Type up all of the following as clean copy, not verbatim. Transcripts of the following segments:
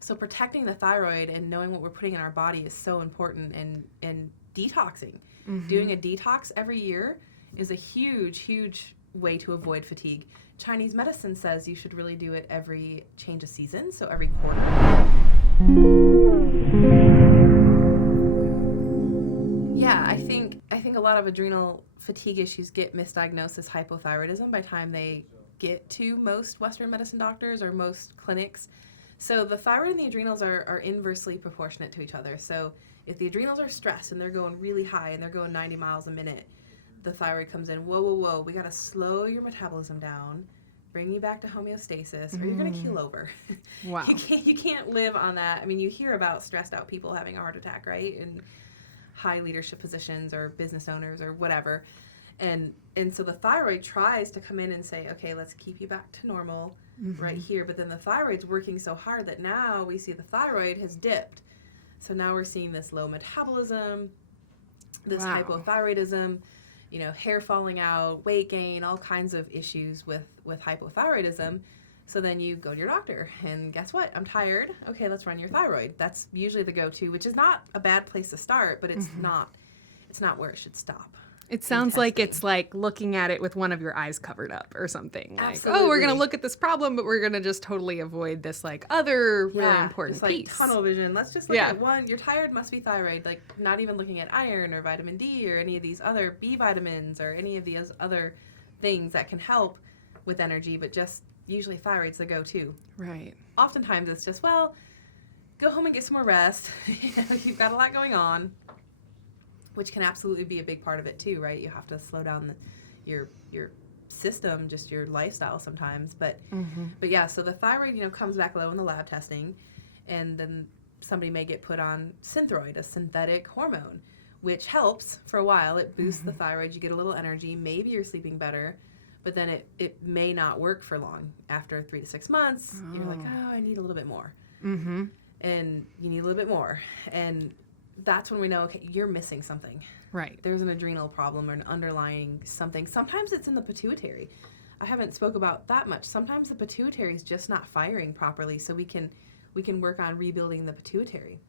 So protecting the thyroid and knowing what we're putting in our body is so important, and detoxing. Doing a detox every year is a huge way to avoid fatigue. Chinese medicine says you should really do it every change of season, so every quarter. Yeah, I think a lot of adrenal fatigue issues get misdiagnosed as hypothyroidism by the time they get to most Western medicine doctors or most clinics. So the thyroid and the adrenals are inversely proportionate to each other. So if the adrenals are stressed and they're going really high and they're going 90 miles a minute, the thyroid comes in, whoa, we got to slow your metabolism down, bring you back to homeostasis, or you're going to keel over. Wow. You can't live on that. I mean, you hear about stressed out people having a heart attack, right? And high leadership positions or business owners or whatever. And so the thyroid tries to come in and say, okay, let's keep you back to normal right here. But then the thyroid's working so hard that now we see the thyroid has dipped. So now we're seeing this low metabolism, this hypothyroidism, hair falling out, weight gain, all kinds of issues with hypothyroidism. So then you go to your doctor and guess what? I'm tired. Okay, let's run your thyroid. That's usually the go-to, which is not a bad place to start, but it's not where it should stop. It sounds like it's like looking at it with one of your eyes covered up or something. Absolutely. Like, oh, we're going to look at this problem, but we're going to just totally avoid this like other really important it's piece. Like tunnel vision. Let's just look at one. You're tired, must be thyroid. Like not even looking at iron or vitamin D or any of these other B vitamins or any of these other things that can help with energy, but just usually thyroid's the go-to. Right. Oftentimes it's just, well, go home and get some more rest. You've got a lot going on, which can absolutely be a big part of it too, right? You have to slow down your system, just your lifestyle sometimes. But yeah, so the thyroid, comes back low in the lab testing, and then somebody may get put on Synthroid, a synthetic hormone, which helps for a while. It boosts the thyroid. You get a little energy. Maybe you're sleeping better. But then it may not work for long. After 3 to 6 months, you're like, oh, I need a little bit more. And you need a little bit more. And that's when we know, okay, you're missing something. Right. There's an adrenal problem or an underlying something. Sometimes it's in the pituitary. I haven't spoke about that much. Sometimes the pituitary is just not firing properly, so we can work on rebuilding the pituitary.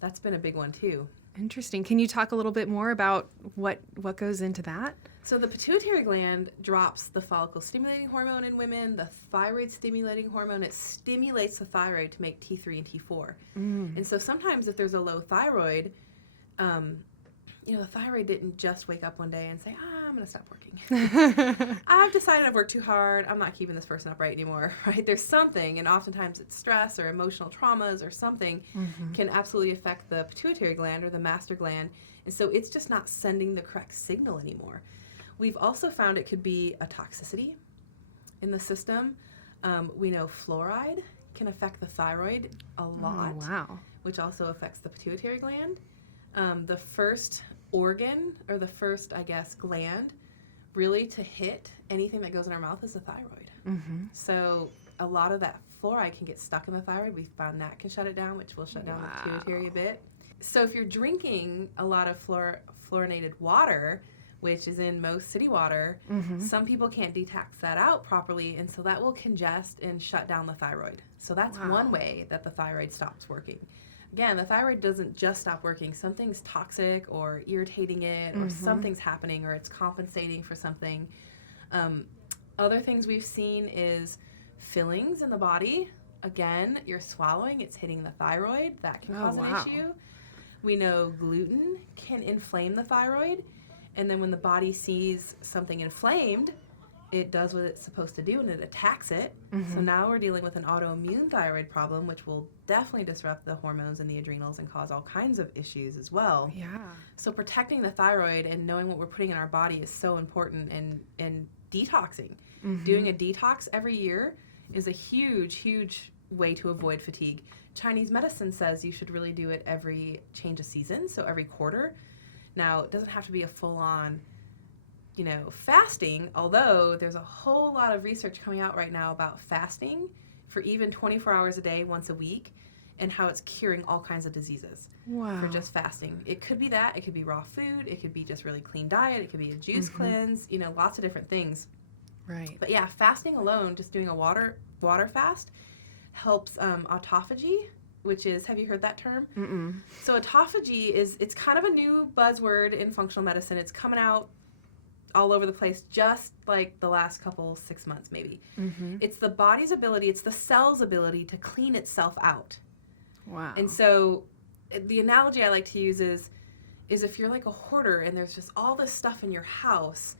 That's been a big one too. Interesting. Can you talk a little bit more about what goes into that? So the pituitary gland drops the follicle-stimulating hormone in women, the thyroid-stimulating hormone. It stimulates the thyroid to make T3 and T4. And so sometimes if there's a low thyroid, the thyroid didn't just wake up one day and say, I'm going to stop working. I've decided I've worked too hard. I'm not keeping this person upright anymore, right? There's something, and oftentimes it's stress or emotional traumas or something can absolutely affect the pituitary gland or the master gland. And so it's just not sending the correct signal anymore. We've also found it could be a toxicity in the system. We know fluoride can affect the thyroid a lot, which also affects the pituitary gland. The first organ, or the first, gland, really to hit anything that goes in our mouth is the thyroid. So a lot of that fluoride can get stuck in the thyroid. We found that can shut it down, which will shut down the pituitary a bit. So if you're drinking a lot of fluorinated water, which is in most city water, some people can't detox that out properly, and so that will congest and shut down the thyroid. So that's one way that the thyroid stops working. Again, the thyroid doesn't just stop working. Something's toxic or irritating it, or something's happening, or it's compensating for something. Other things we've seen is fillings in the body. Again, you're swallowing, it's hitting the thyroid. That can cause an issue. We know gluten can inflame the thyroid. And then when the body sees something inflamed, it does what it's supposed to do and it attacks it. So now we're dealing with an autoimmune thyroid problem, which will definitely disrupt the hormones in the adrenals and cause all kinds of issues as well. Yeah. So protecting the thyroid and knowing what we're putting in our body is so important, and detoxing. Doing a detox every year is a huge way to avoid fatigue. Chinese medicine says you should really do it every change of season, so every quarter. Now, it doesn't have to be a full-on, fasting, although there's a whole lot of research coming out right now about fasting for even 24 hours a day, once a week, and how it's curing all kinds of diseases for just fasting. It could be that. It could be raw food. It could be just really clean diet. It could be a juice cleanse, lots of different things. Right. But yeah, fasting alone, just doing a water fast, helps autophagy which is, have you heard that term? Mm-mm. So autophagy it's kind of a new buzzword in functional medicine. It's coming out all over the place just like the last 6 months maybe. Mm-hmm. It's the body's ability, it's the cell's ability to clean itself out. Wow. And so the analogy I like to use is if you're like a hoarder and there's just all this stuff in your house,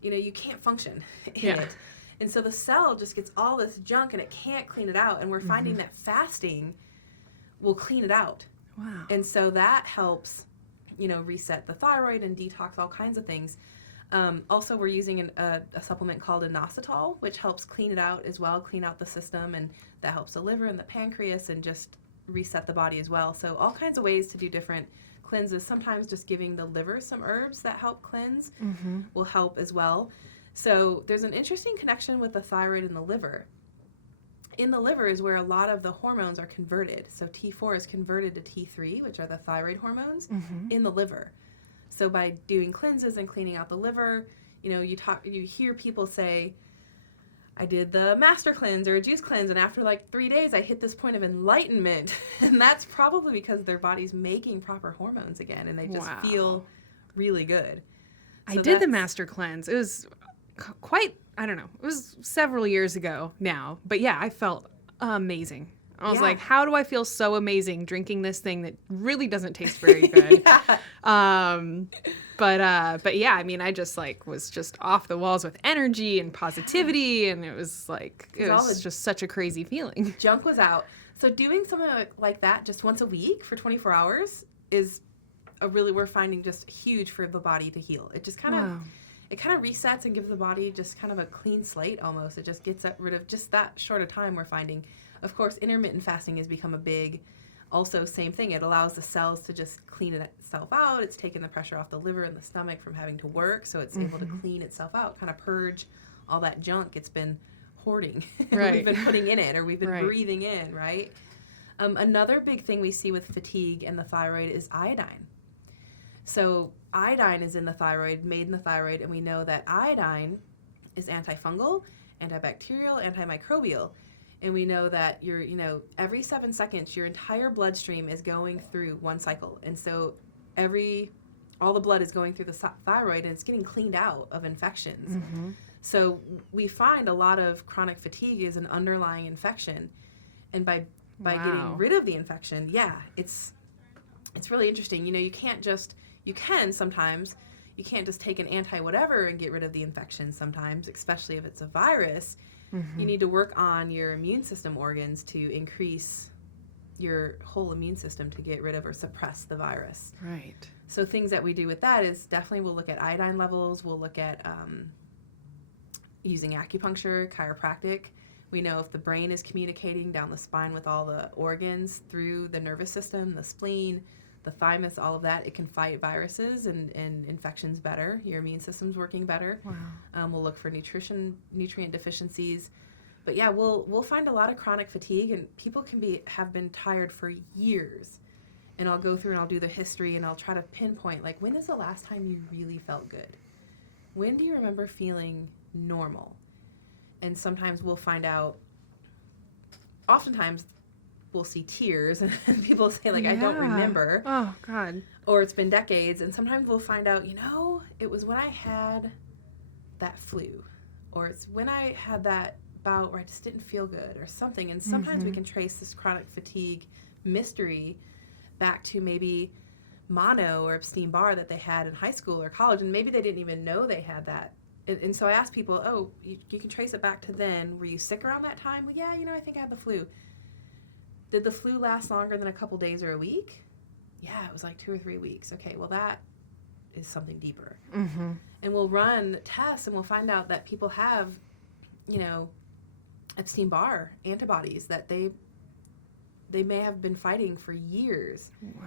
you can't function in it. And so the cell just gets all this junk and it can't clean it out. And we're finding that fasting will clean it out. Wow. And so that helps, reset the thyroid and detox all kinds of things. Also, we're using a supplement called inositol, which helps clean it out as well, clean out the system, and that helps the liver and the pancreas and just reset the body as well. So all kinds of ways to do different cleanses. Sometimes just giving the liver some herbs that help cleanse will help as well. So there's an interesting connection with the thyroid and the liver. In the liver is where a lot of the hormones are converted. So T4 is converted to T3, which are the thyroid hormones, in the liver. So by doing cleanses and cleaning out the liver, you hear people say, I did the master cleanse or a juice cleanse, and after like 3 days, I hit this point of enlightenment. And that's probably because their body's making proper hormones again, and they just feel really good. So I did the master cleanse. It was quite, I don't know, it was several years ago now. But yeah, I felt amazing. I was like, how do I feel so amazing drinking this thing that really doesn't taste very good? But yeah, I mean, I just was just off the walls with energy and positivity, and it was just such a crazy feeling. Junk was out. So doing something like that just once a week for 24 hours is we're finding just huge for the body to heal. It just kind of resets and gives the body just kind of a clean slate almost. It just gets rid of just that short a time we're finding. Of course, intermittent fasting has become a big, also same thing. It allows the cells to just clean itself out. It's taken the pressure off the liver and the stomach from having to work, so it's able to clean itself out, kind of purge all that junk it's been hoarding. We've been putting in it, or we've been breathing in, right? Another big thing we see with fatigue and the thyroid is iodine. So iodine is in the thyroid, made in the thyroid, and we know that iodine is antifungal, antibacterial, antimicrobial. And we know that every 7 seconds, your entire bloodstream is going through one cycle. And so all the blood is going through the thyroid, and it's getting cleaned out of infections. So we find a lot of chronic fatigue is an underlying infection. And by getting rid of the infection, it's really interesting. You can't just take an anti-whatever and get rid of the infection sometimes, especially if it's a virus. You need to work on your immune system organs to increase your whole immune system to get rid of or suppress the virus. Right. So things that we do with that is definitely we'll look at iodine levels. We'll look at using acupuncture, chiropractic. We know if the brain is communicating down the spine with all the organs through the nervous system, the spleen, the thymus, all of that, it can fight viruses and infections better. Your immune system's working better. Wow. We'll look for nutrient deficiencies. But yeah, we'll find a lot of chronic fatigue, and people have been tired for years. And I'll go through and I'll do the history, and I'll try to pinpoint, like, when is the last time you really felt good? When do you remember feeling normal? And sometimes we'll find out, oftentimes we'll see tears and people say, like, I don't remember. Oh, God. Or it's been decades. And sometimes we'll find out, it was when I had that flu, or it's when I had that bout where I just didn't feel good or something. And sometimes we can trace this chronic fatigue mystery back to maybe mono or Epstein-Barr that they had in high school or college, and maybe they didn't even know they had that. And so I ask people, you can trace it back to then. Were you sick around that time? Well, yeah, I think I had the flu. Did the flu last longer than a couple days or a week? Yeah, it was like 2 or 3 weeks. Okay, well, that is something deeper. And we'll run tests, and we'll find out that people have, Epstein-Barr antibodies that they may have been fighting for years. Wow.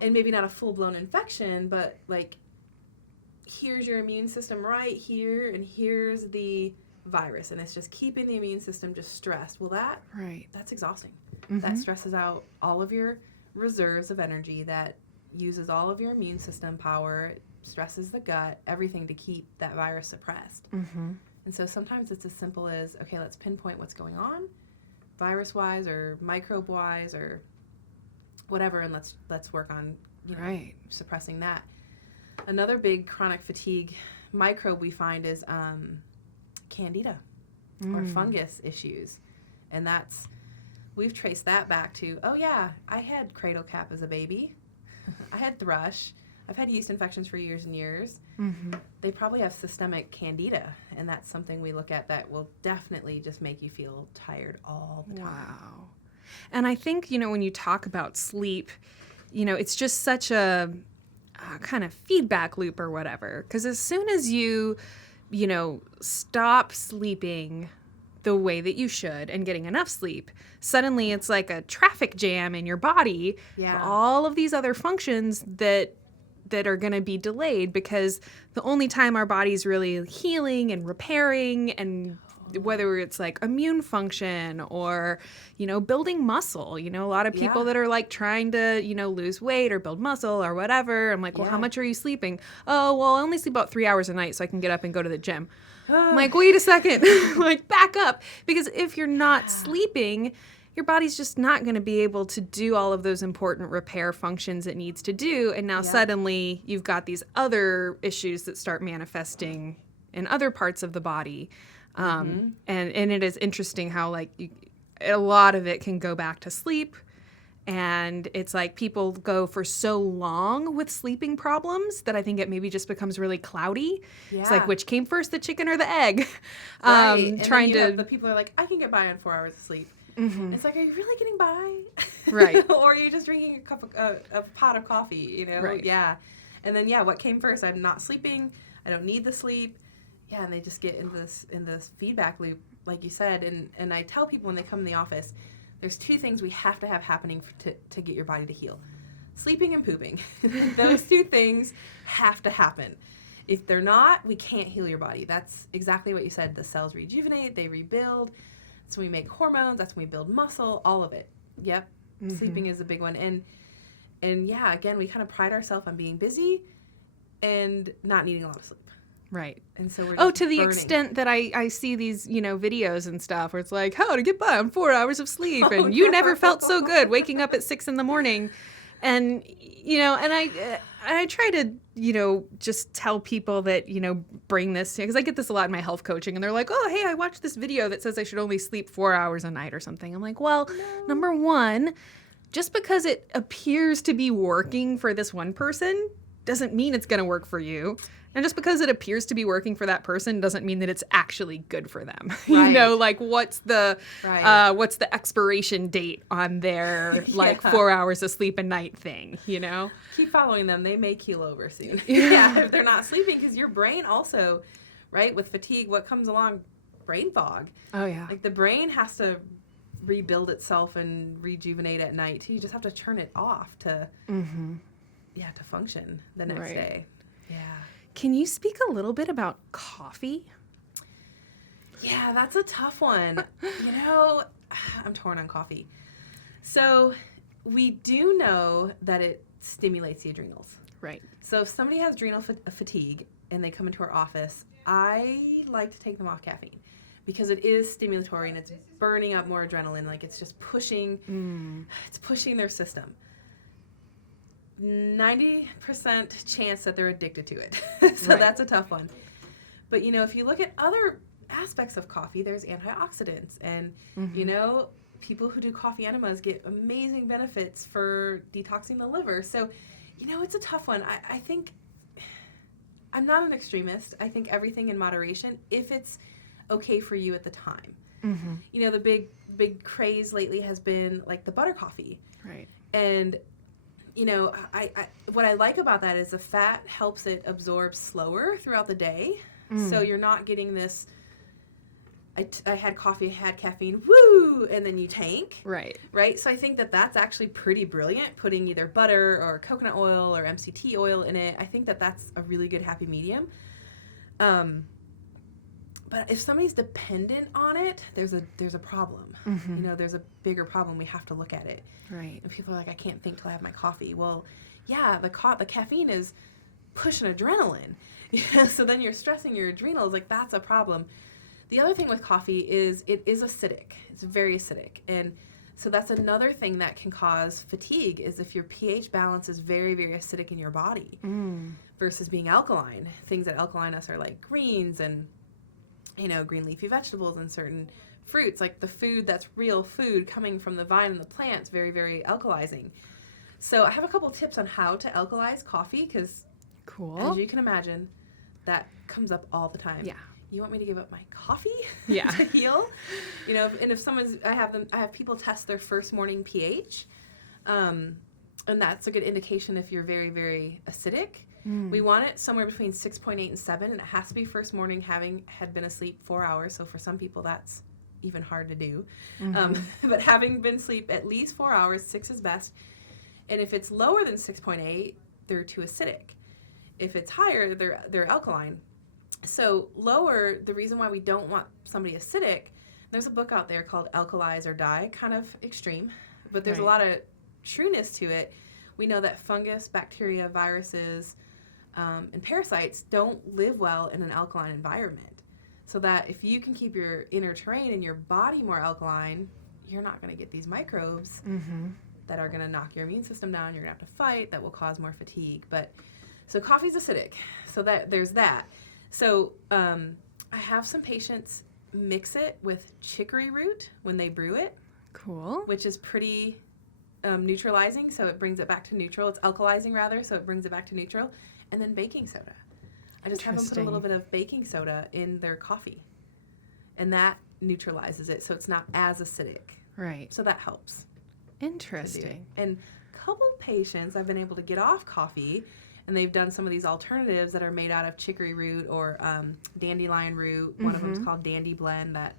And maybe not a full-blown infection, but, like, here's your immune system right here, and here's the virus, and it's just keeping the immune system just stressed. Well, that's exhausting. That stresses out all of your reserves of energy, that uses all of your immune system power, it stresses the gut, everything to keep that virus suppressed. And so sometimes it's as simple as, okay, let's pinpoint what's going on, virus-wise or microbe-wise or whatever, and let's work on, Right. suppressing that. Another big chronic fatigue microbe we find is candida or fungus issues. And we've traced that back to, oh yeah, I had cradle cap as a baby. I had thrush. I've had yeast infections for years and years. They probably have systemic candida, and that's something we look at that will definitely just make you feel tired all the time. Wow. And I think, when you talk about sleep, it's just such a kind of feedback loop or whatever. Because as soon as you, stop sleeping the way that you should and getting enough sleep, suddenly it's like a traffic jam in your body. Yeah. All of these other functions that are going to be delayed, because the only time our body's really healing and repairing, and whether it's like immune function or, building muscle, a lot of people that are like trying to, lose weight or build muscle or whatever. I'm like, well, how much are you sleeping? Oh, well, I only sleep about 3 hours a night so I can get up and go to the gym. I'm like, wait a second, like back up. Because if you're not sleeping, your body's just not going to be able to do all of those important repair functions it needs to do. And now suddenly you've got these other issues that start manifesting in other parts of the body. And it is interesting how like a lot of it can go back to sleep. And it's like people go for so long with sleeping problems that I think it maybe just becomes really cloudy. Yeah. It's like, which came first, the chicken or the egg? Right. Trying to. The people are like, I can get by on 4 hours of sleep. It's like, are you really getting by? Right. Or are you just drinking a pot of coffee? Right. Yeah. And then what came first? I'm not sleeping. I don't need the sleep. Yeah, and they just get in this feedback loop, like you said. And I tell people when they come in the office, there's two things we have to have happening to get your body to heal: sleeping and pooping. Those two things have to happen. If they're not, we can't heal your body. That's exactly what you said. The cells rejuvenate, they rebuild. That's when we make hormones. That's when we build muscle. All of it. Yep. Sleeping is a big one. And again, we kind of pride ourselves on being busy and not needing a lot of sleep. Right. And so we're just to the burning. extent that I see these, videos and stuff where it's like, how to get by on 4 hours of sleep. And you never felt so good waking up at 6 a.m. And, and I try to, just tell people that, bring this, because I get this a lot in my health coaching, and they're like, oh, hey, I watched this video that says I should only sleep 4 hours a night or something. I'm like, well, number one, just because it appears to be working for this one person doesn't mean it's going to work for you. And just because it appears to be working for that person doesn't mean that it's actually good for them. Right. Like what's the expiration date on their 4 hours of sleep a night thing, Keep following them. They may keel over soon. If they're not sleeping, because your brain also, right, with fatigue, what comes along? Brain fog. Oh, yeah. Like the brain has to rebuild itself and rejuvenate at night too. You just have to turn it off to function the next day. Yeah. Can you speak a little bit about coffee? Yeah, that's a tough one. I'm torn on coffee. So we do know that it stimulates the adrenals. Right. So if somebody has adrenal fatigue and they come into our office, I like to take them off caffeine because it is stimulatory and it's burning up more adrenaline. Like it's just pushing, it's pushing their system. 90% chance that they're addicted to it. So that's a tough one. But, if you look at other aspects of coffee, there's antioxidants. And, people who do coffee enemas get amazing benefits for detoxing the liver. So, it's a tough one. I think I'm not an extremist. I think everything in moderation, if it's okay for you at the time. The big craze lately has been like the butter coffee. Right. And I what I like about that is the fat helps it absorb slower throughout the day. So you're not getting this, I had coffee, I had caffeine, woo, and then you tank. Right. So I think that that's actually pretty brilliant, putting either butter or coconut oil or MCT oil in it. I think that that's a really good happy medium. But if somebody's dependent on it, there's a problem. There's a bigger problem. We have to look at it. Right. And people are like, I can't think till I have my coffee. Well, yeah, the caffeine is pushing adrenaline. So then you're stressing your adrenals. Like that's a problem. The other thing with coffee is it is acidic. It's very acidic. And So that's another thing that can cause fatigue, is if your pH balance is very, very acidic in your body versus being alkaline. Things that alkaline us are like greens and, green leafy vegetables and certain fruits, like the food that's real food coming from the vine and the plants, very, very alkalizing. So I have a couple tips on how to alkalize coffee, because as you can imagine, that comes up all the time. Yeah. You want me to give up my coffee Yeah. to heal? And if I have people test their first morning pH, and that's a good indication if you're very, very acidic. We want it somewhere between 6.8 and 7, and it has to be first morning having had been asleep 4 hours. So for some people, that's even hard to do. But having been asleep at least 4 hours, 6 is best. And if it's lower than 6.8, they're too acidic. If it's higher, they're alkaline. So lower, the reason why we don't want somebody acidic, there's a book out there called Alkalize or Die, kind of extreme, but there's a lot of trueness to it. We know that fungus, bacteria, viruses, and parasites don't live well in an alkaline environment. So that if you can keep your inner terrain and your body more alkaline, you're not going to get these microbes that are going to knock your immune system down. You're going to have to fight. That will cause more fatigue. So coffee's acidic. So there's that. So I have some patients mix it with chicory root when they brew it. Cool. Which is pretty neutralizing, so it brings it back to neutral. It's alkalizing, rather, so it brings it back to neutral. And then baking soda. I just have them put a little bit of baking soda in their coffee. And that neutralizes it, so it's not as acidic. Right. So that helps. Interesting. And a couple patients I've been able to get off coffee, and they've done some of these alternatives that are made out of chicory root or dandelion root. One of them is called Dandy Blend that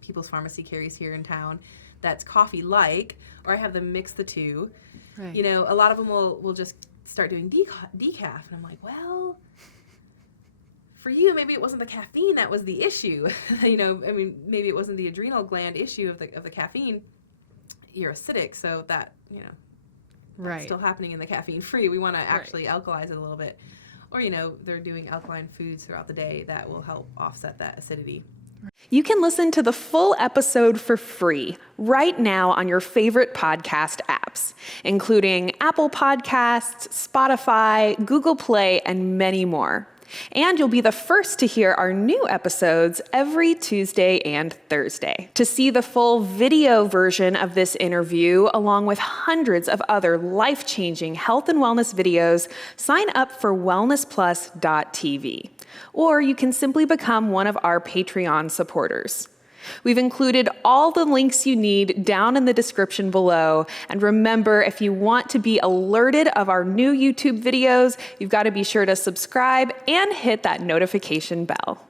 People's Pharmacy carries here in town. That's coffee-like, or I have them mix the two. Right. A lot of them will just start doing decaf, and I'm like, well, for you, maybe it wasn't the caffeine that was the issue. Maybe it wasn't the adrenal gland issue of the caffeine. You're acidic, so that, that's still happening in the caffeine-free. We want to actually alkalize it a little bit. Or, they're doing alkaline foods throughout the day that will help offset that acidity. You can listen to the full episode for free right now on your favorite podcast apps, including Apple Podcasts, Spotify, Google Play, and many more. And you'll be the first to hear our new episodes every Tuesday and Thursday. To see the full video version of this interview, along with hundreds of other life-changing health and wellness videos, sign up for WellnessPlus.tv. Or you can simply become one of our Patreon supporters. We've included all the links you need down in the description below. And remember, if you want to be alerted of our new YouTube videos, you've got to be sure to subscribe and hit that notification bell.